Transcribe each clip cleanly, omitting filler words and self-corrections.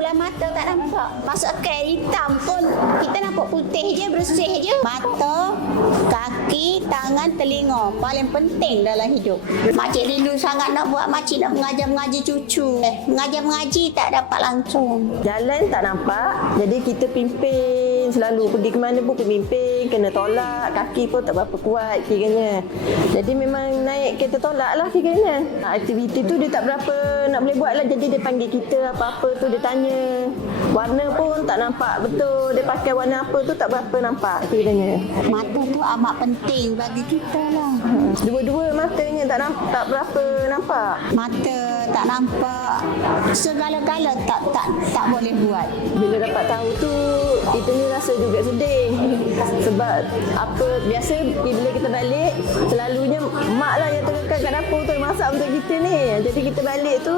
lah mata tak nampak. Masuk ke hitam pun kita nampak putih je, bersih je. Mata, kaki, tangan, telinga paling penting dalam hidup. Makcik rindu sangat nak buat makcik nak mengajar-mengaji cucu. Mengajar-mengaji tak dapat langsung. Jalan tak nampak, jadi kita pimpin selalu. Pergi ke mana pun pimpin, kena tolak. Kaki pun tak berapa kuat kiranya. Jadi memang naik kereta tolak lah kiranya. Aktiviti tu dia tak berapa nak boleh buat lah. Jadi dia panggil kita apa-apa tu dia tanya. Warna pun tak nampak betul. Dia pakai warna apa tu tak berapa nampak kiranya. Mata tu amat penting bagi kita lah. Dua-dua matanya tak berapa nampak. Mata tak nampak, segala-gala tak boleh buat. Bila dapat tahu tu, kita ni rasa juga sedih. Sebab apa, biasa bila kita balik, selalunya mak lah yang tengah kat dapur tu masak untuk kita ni. Jadi kita balik tu,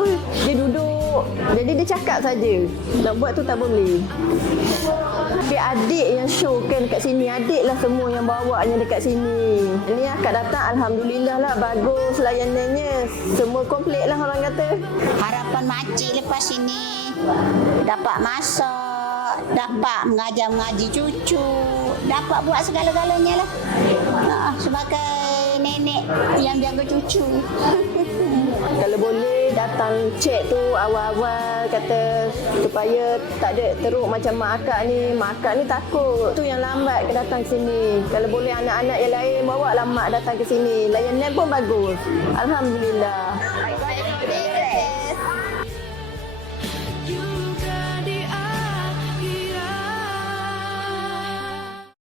dia duduk. Jadi dia cakap saja. Nak buat tu tak boleh. Tapi adik yang showkan kat sini. Adik lah semua yang bawanya dekat sini. Ni akak datang, Alhamdulillah lah. Bagus layanannya. Semua komplit lah orang kata. Harapan makcik lepas ini dapat masak, dapat mengajar-mengaji cucu, dapat buat segala-galanya lah. Sebagai nenek yang jaga cucu. Kalau boleh datang cek tu awal-awal kata supaya tak ada teruk macam mak akak ni. Mak akak ni takut. Tu yang lambat ke datang ke sini. Kalau boleh anak-anak yang lain bawa lah mak datang ke sini. Layanan pun bagus. Alhamdulillah.